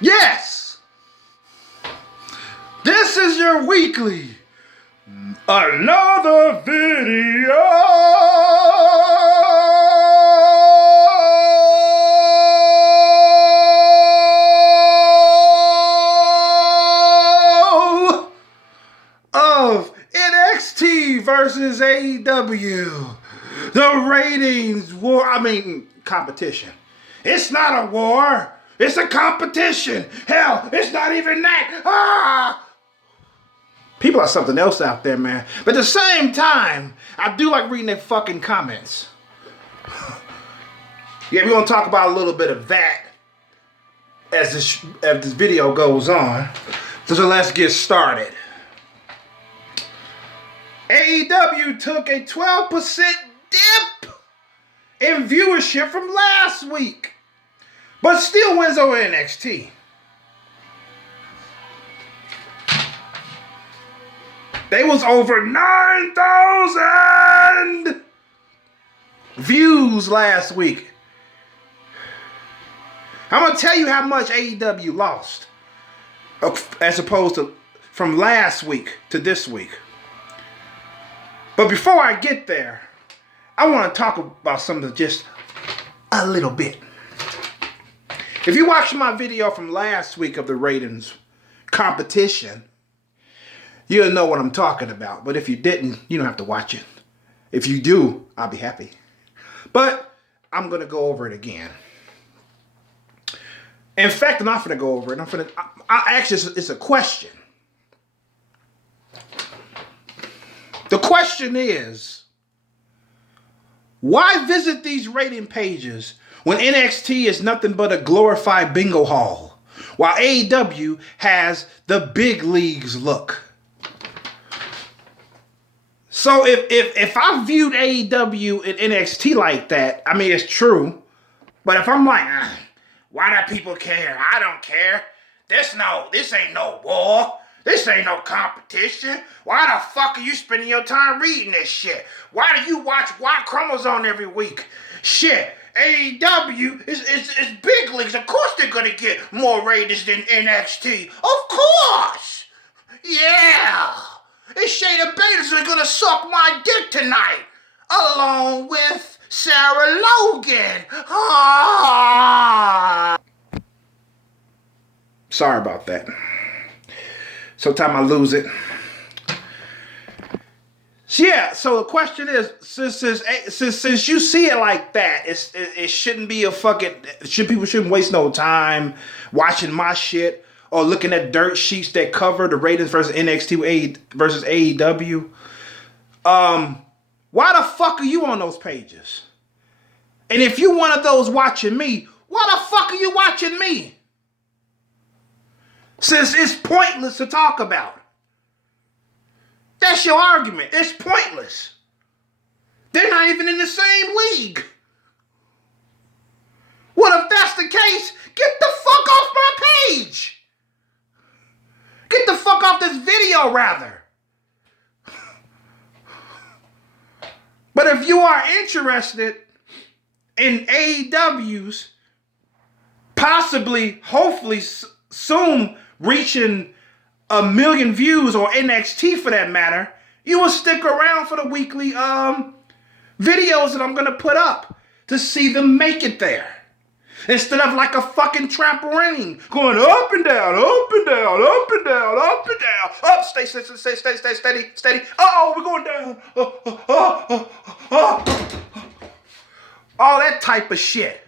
Yes! This is your weekly another video of NXT versus AEW. The ratings war, competition. It's not a war. It's a competition. Hell, it's not even that. People are something else out there, man. But at the same time, I do like reading their fucking comments. Yeah, we're going to talk about a little bit of that as this video goes on. So let's get started. AEW took a 12% dip in viewership from last week, but still wins over NXT. They was over 9,000 views last week. I'm going to tell you how much AEW lost as opposed to from last week to this week. But before I get there, I want to talk about something just a little bit. If you watched my video from last week of the ratings competition, you'll know what I'm talking about. But if you didn't, you don't have to watch it. If you do, I'll be happy. But I'm going to go over it again. In fact, I'm not going to go over it. Actually, it's a question. The question is, why visit these rating pages when NXT is nothing but a glorified bingo hall, while AEW has the big leagues look? So if I viewed AEW and NXT like that, it's true. But if I'm like, why do people care? I don't care. This ain't no war. This ain't no competition. Why the fuck are you spending your time reading this shit? Why do you watch Y Chromosome every week? Shit, AEW is big leagues. Of course they're gonna get more ratings than NXT. Of course. Yeah. And Shayna Baszler's are gonna suck my dick tonight, along with Sarah Logan. Sorry about that. Sometimes I lose it. Yeah, so the question is, since you see it like that, it shouldn't be people shouldn't waste no time watching my shit or looking at dirt sheets that cover the ratings versus NXT versus AEW. Why the fuck are you on those pages? And if you one of those watching me, why the fuck are you watching me? Since it's pointless to talk about. That's your argument. It's pointless. They're not even in the same league. Well, if that's the case, get the fuck off my page. Get the fuck off this video, rather. But if you are interested in AEW's hopefully soon reaching 1 million views, or NXT for that matter, you will stick around for the weekly videos that I'm going to put up to see them make it there. Instead of like a fucking trampoline going up and down, up and down, up and down, up and down. Up, stay steady. Uh-oh, we're going down. All that type of shit.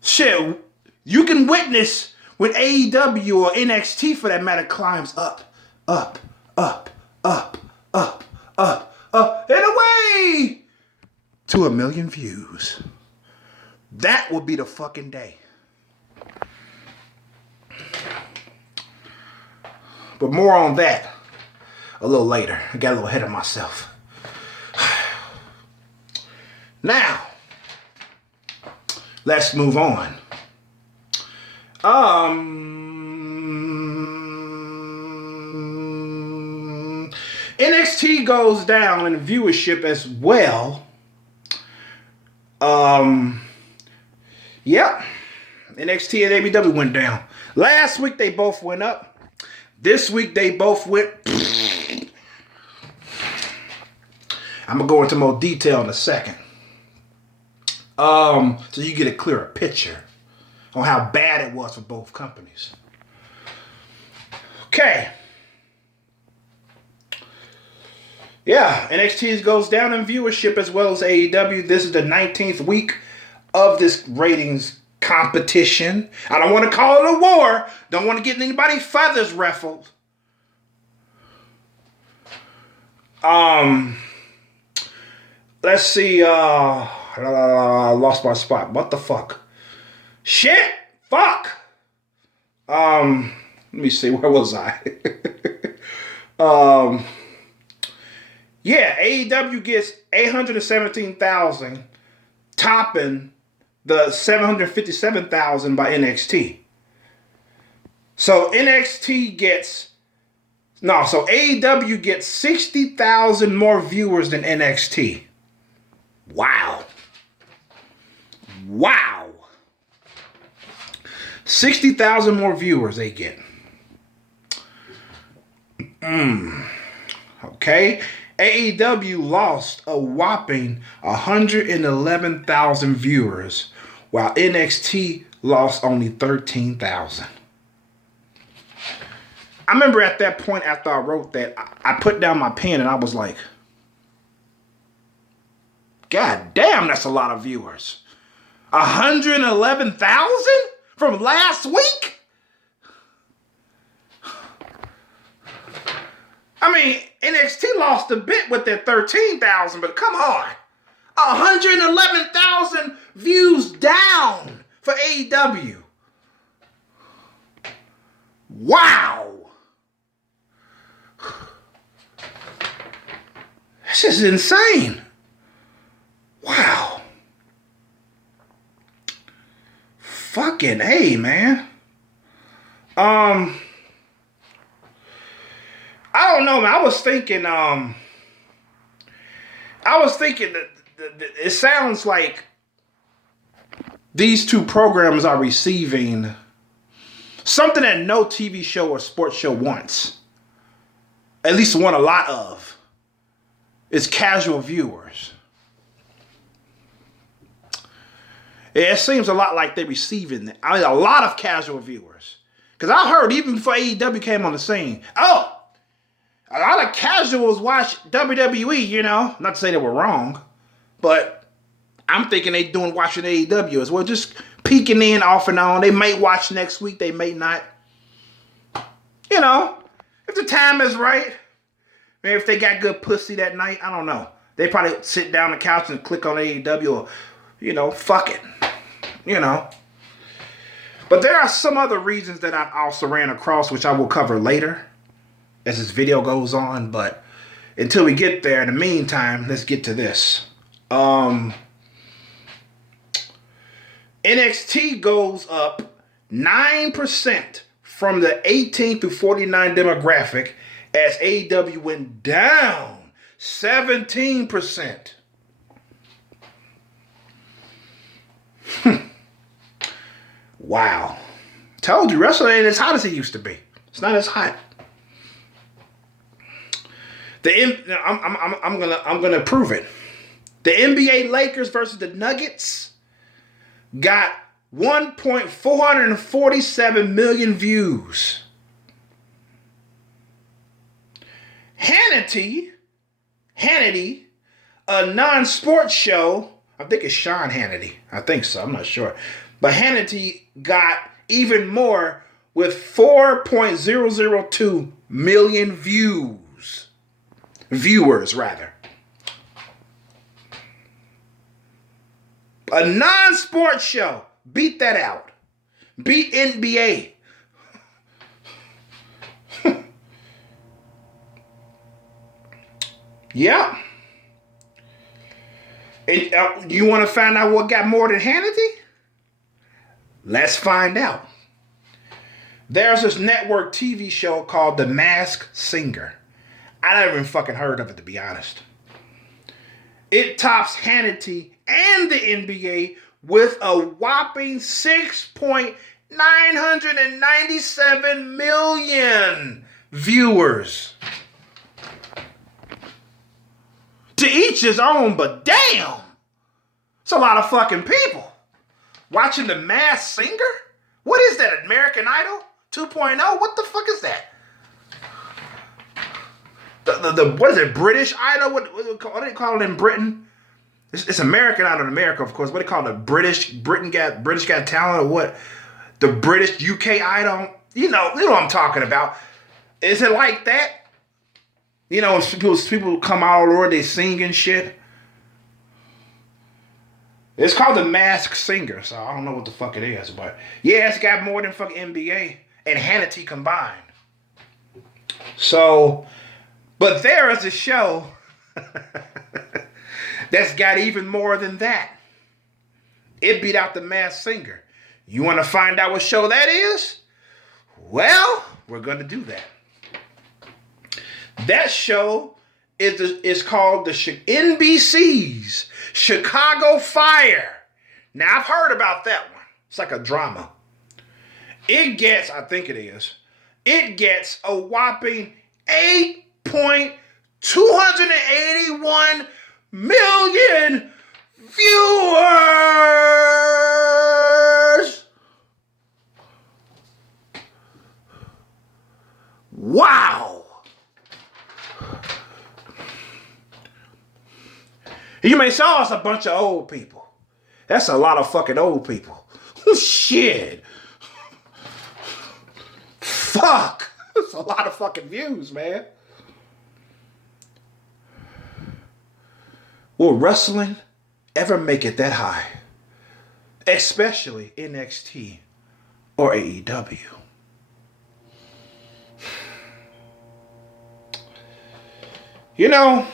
Shit, you can witness when AEW or NXT for that matter climbs up, and away to 1 million views. That would be the fucking day. But more on that a little later. I got a little ahead of myself. Now, let's move on. NXT goes down in viewership as well. Yep. NXT and AEW went down. Last week they both went up. This week they both went. I'm gonna go into more detail in a second. So you get a clearer picture on how bad it was for both companies. Okay. Yeah, NXT goes down in viewership as well as AEW. This is the 19th week of this ratings competition. I don't want to call it a war. Don't want to get anybody's feathers ruffled. Let's see. I lost my spot. What the fuck? Shit. Fuck. Let me see. Where was I? Yeah, AEW gets 817,000, topping the 757,000 by NXT. So AEW gets 60,000 more viewers than NXT. Wow. 60,000 more viewers they get. Okay. AEW lost a whopping 111,000 viewers, while NXT lost only 13,000. I remember at that point after I wrote that, I put down my pen and I was like, God damn, that's a lot of viewers. 111,000 from last week? I mean, NXT lost a bit with their 13,000, but come on. 111,000 views down for AEW. Wow. This is insane. Wow. Fucking A, man. I don't know, man. I was thinking that it sounds like these two programs are receiving something that no TV show or sports show wants. At least want a lot of. It's casual viewers. It seems a lot like they're receiving a lot of casual viewers. Because I heard even before AEW came on the scene, a lot of casuals watch WWE, you know. Not to say they were wrong, but I'm thinking they watching AEW as well. Just peeking in off and on. They may watch next week. They may not. You know, if the time is right. Maybe if they got good pussy that night. I don't know. They probably sit down on the couch and click on AEW or, you know, fuck it. You know. But there are some other reasons that I've also ran across, which I will cover later as this video goes on. But until we get there, in the meantime, let's get to this. NXT goes up 9% from the 18 through 49 demographic as AEW went down 17%. Wow. Told you, wrestling ain't as hot as it used to be. It's not as hot. I'm gonna prove it. The NBA Lakers versus the Nuggets got 1.447 million views. Hannity, a non-sports show, I think it's Sean Hannity. I think so. I'm not sure. But Hannity got even more with 4.002 million viewers, rather. A non-sports show. Beat that out. Beat NBA. Yeah. And, you want to find out what got more than Hannity? Let's find out. There's this network TV show called The Masked Singer. I never even fucking heard of it, to be honest. It tops Hannity and the NBA with a whopping 6.997 million viewers. To each his own, but damn, it's a lot of fucking people watching The Masked Singer. What is that, American Idol 2.0? What the fuck is that? The what is it, British Idol? What do they call it in Britain? It's American Idol in America, of course. What do they call it? British Got Talent, or what? The British UK Idol? You know what I'm talking about. Is it like that? You know, people come out all over, they sing and shit. It's called The Masked Singer, so I don't know what the fuck it is, but yeah, it's got more than fucking NBA and Hannity combined. So, but there is a show that's got even more than that. It beat out The Masked Singer. You want to find out what show that is? Well, we're going to do that. That show is called the NBC's Chicago Fire. Now, I've heard about that one. It's like a drama. It gets a whopping 8.281 million viewers. Wow. You may say, oh, it's a bunch of old people. That's a lot of fucking old people. Shit. Fuck. That's a lot of fucking views, man. Will wrestling ever make it that high? Especially NXT or AEW. You know,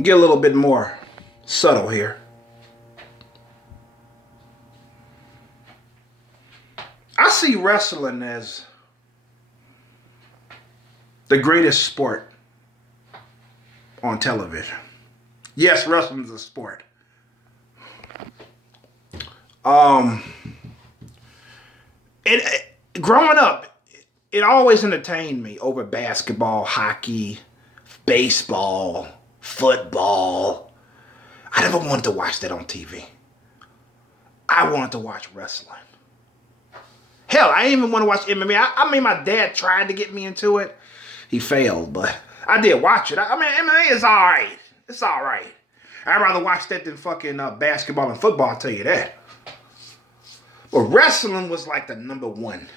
get a little bit more subtle here. I see wrestling as the greatest sport on television. Yes, wrestling is a sport. Growing up, it always entertained me over basketball, hockey, baseball, football. I never wanted to watch that on TV. I wanted to watch wrestling. Hell, I didn't even want to watch MMA. I mean, my dad tried to get me into it. He failed, but I did watch it. I mean, MMA is all right. It's all right. I'd rather watch that than fucking basketball and football, I'll tell you that. But wrestling was like the number one.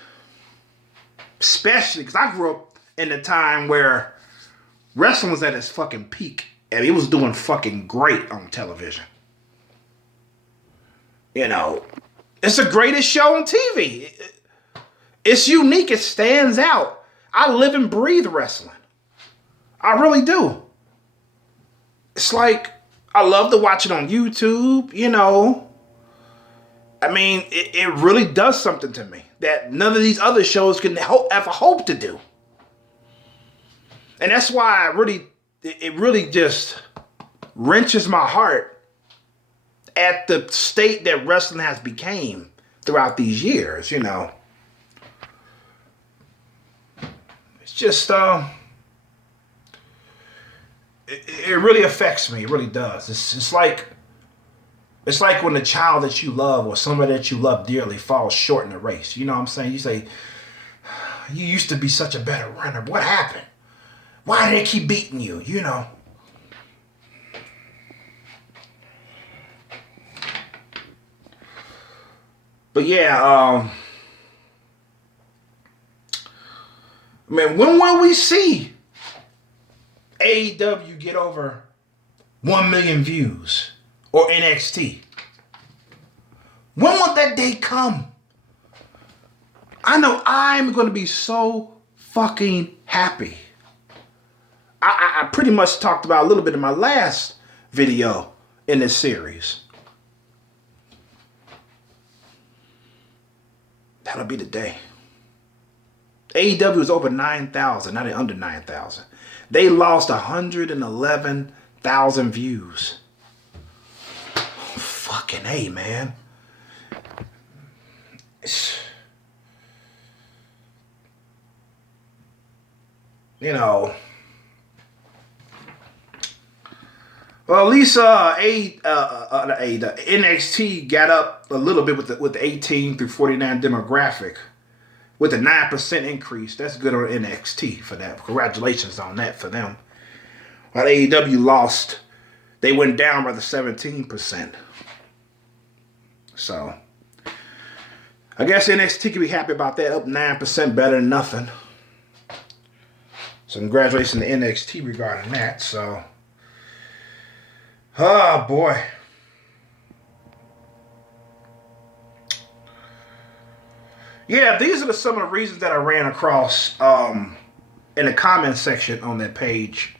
Especially because I grew up in a time where wrestling was at its fucking peak. And it was doing fucking great on television. You know, it's the greatest show on TV. It's unique. It stands out. I live and breathe wrestling. I really do. It's like, I love to watch it on YouTube, you know. I mean, it really does something to me that none of these other shows can ever hope to do. And that's why it really just wrenches my heart at the state that wrestling has became throughout these years, you know. It's just, it really affects me. It really does. It's like when the child that you love or somebody that you love dearly falls short in the race. You know what I'm saying? You say, you used to be such a better runner. What happened? Why did they keep beating you? You know. But yeah, man, when will we see AEW get over 1 million views or NXT? When will that day come? I know I'm going to be so fucking happy. I pretty much talked about a little bit in my last video in this series. That'll be the day. AEW is over 9,000, not under 9,000. They lost 111,000 views. fucking A, man. You know. Well, at least the NXT got up a little bit with the 18 through 49 demographic, with a 9% increase. That's good on NXT for that. Congratulations on that for them. While AEW lost, they went down by the 17%. So, I guess NXT can be happy about that. Up 9%, better than nothing. So, congratulations to NXT regarding that. So, oh boy. Yeah, these are some of the reasons that I ran across in the comment section on that page.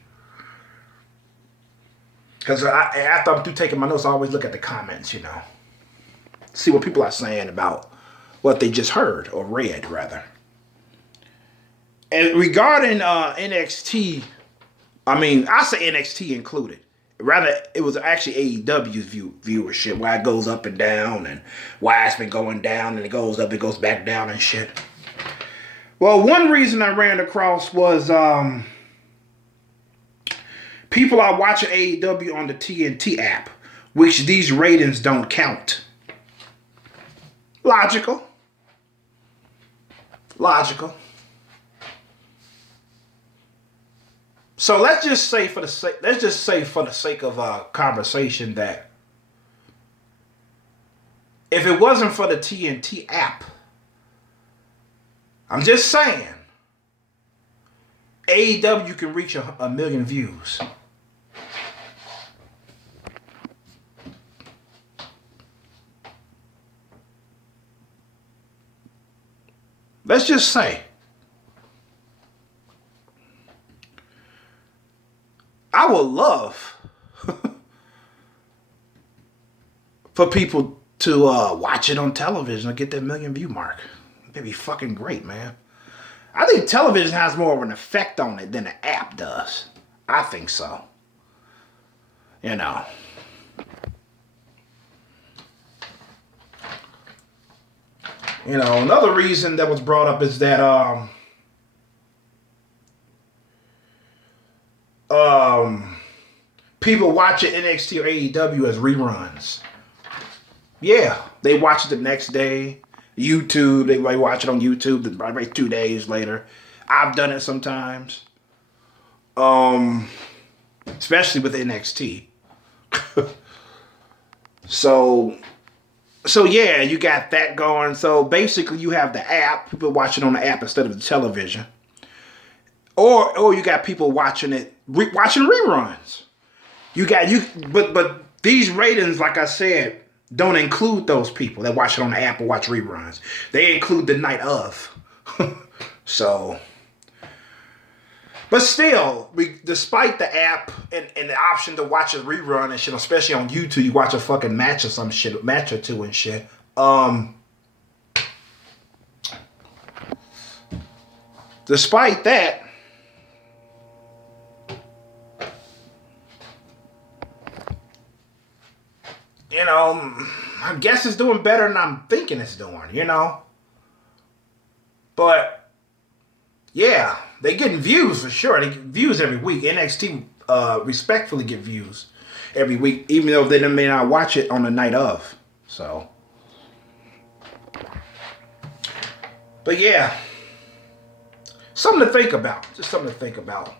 Because after I'm through taking my notes, I always look at the comments, see what people are saying about what they just heard or read, rather. And regarding NXT, I say NXT included. Rather, it was actually AEW's viewership, why it goes up and down, and why it's been going down, and it goes up, it goes back down and shit. Well, one reason I ran across was people are watching AEW on the TNT app, which these ratings don't count. Logical. So let's just say for the sake of conversation that if it wasn't for the TNT app, I'm just saying, AEW can reach a million views. Let's just say. I would love for people to watch it on television and get that million view mark. That'd be fucking great, man. I think television has more of an effect on it than the app does. I think so. Another reason that was brought up is that people watching NXT or AEW as reruns. Yeah, they watch it the next day. YouTube, they might watch it on YouTube probably 2 days later. I've done it sometimes. Especially with NXT. So yeah, you got that going. So basically you have the app, people watch it on the app instead of the television. Or you got people watching it, watching reruns. But these ratings, like I said, don't include those people that watch it on the app or watch reruns. They include the night of. So, but still, despite the app and the option to watch a rerun and shit, especially on YouTube, you watch a fucking match or some shit, match or two and shit. Despite that, I guess it's doing better than I'm thinking it's doing, But, yeah, they getting views for sure. They get views every week. NXT respectfully get views every week, even though they may not watch it on the night of. So. But, yeah. Something to think about. Just something to think about.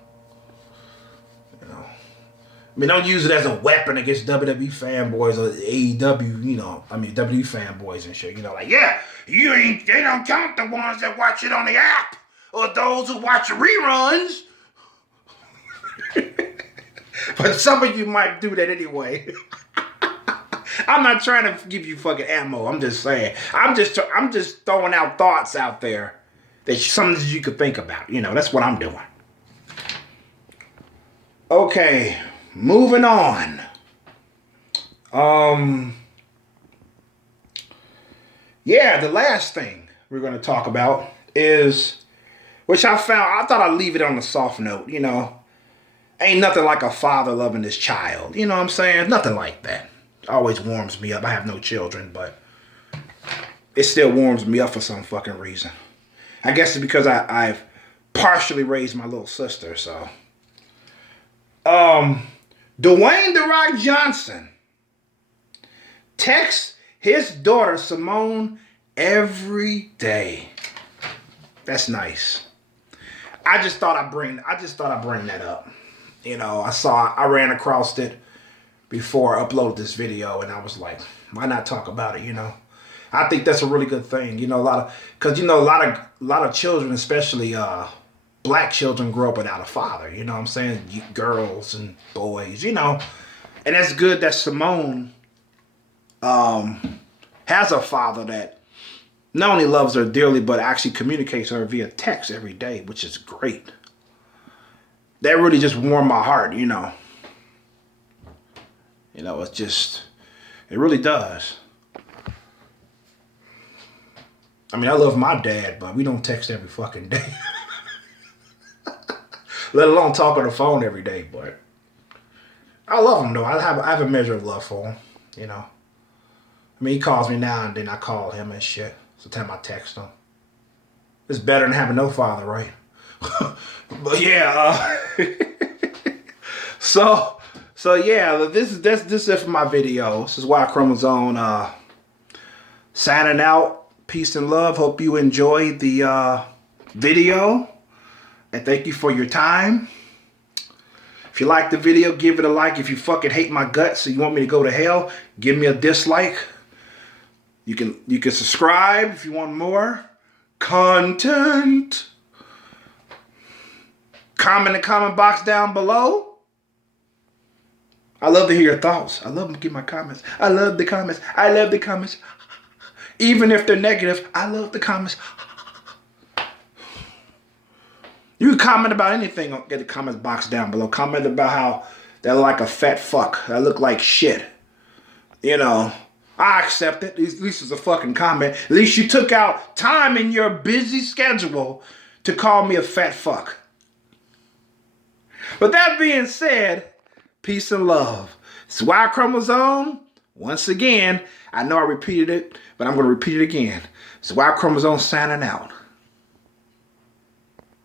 Don't use it as a weapon against WWE fanboys or AEW, WWE fanboys and shit. Yeah, they don't count the ones that watch it on the app or those who watch reruns. But some of you might do that anyway. I'm not trying to give you fucking ammo. I'm just saying. I'm just throwing out thoughts out there that something you could think about. That's what I'm doing. Okay. Moving on. Yeah, the last thing we're going to talk about is, which I thought I'd leave it on a soft note, Ain't nothing like a father loving his child. You know what I'm saying? Nothing like that. always warms me up. I have no children, but it still warms me up for some fucking reason. I guess it's because I've partially raised my little sister, so. Dwayne "The Rock" Johnson texts his daughter Simone every day. That's nice. I just thought I'd bring that up. You know, I ran across it before I uploaded this video, and I was like, why not talk about it, you know? I think that's a really good thing. You know, a lot of children, especially black children, grow up without a father. You know what I'm saying? Girls and boys, you know. And that's good that Simone has a father that not only loves her dearly, but actually communicates with her via text every day, which is great. That really just warmed my heart, you know. You know, it really does. I mean, I love my dad, but we don't text every fucking day. Let alone talk on the phone every day, but I love him, though. I have a measure of love for him, you know. I mean, he calls me now and then I call him and shit. Sometimes I text him. It's better than having no father, right? But yeah, so yeah, this is it for my video. This is Y Chromosome signing out. Peace and love. Hope you enjoyed the video, and thank you for your time. If you like the video, give it a like. If you fucking hate my guts and you want me to go to hell, give me a dislike. You can subscribe if you want more content. Comment in the comment box down below. I love to hear your thoughts. I love to get my comments. I love the comments. I love the comments. Even if they're negative, I love the comments. You can comment about anything. Get the comments box down below. Comment about how they're like a fat fuck. I look like shit. You know, I accept it. At least it's a fucking comment. At least you took out time in your busy schedule to call me a fat fuck. But that being said, peace and love. It's Y Chromosome. Once again, I know I repeated it, but I'm going to repeat it again. It's Y Chromosome signing out.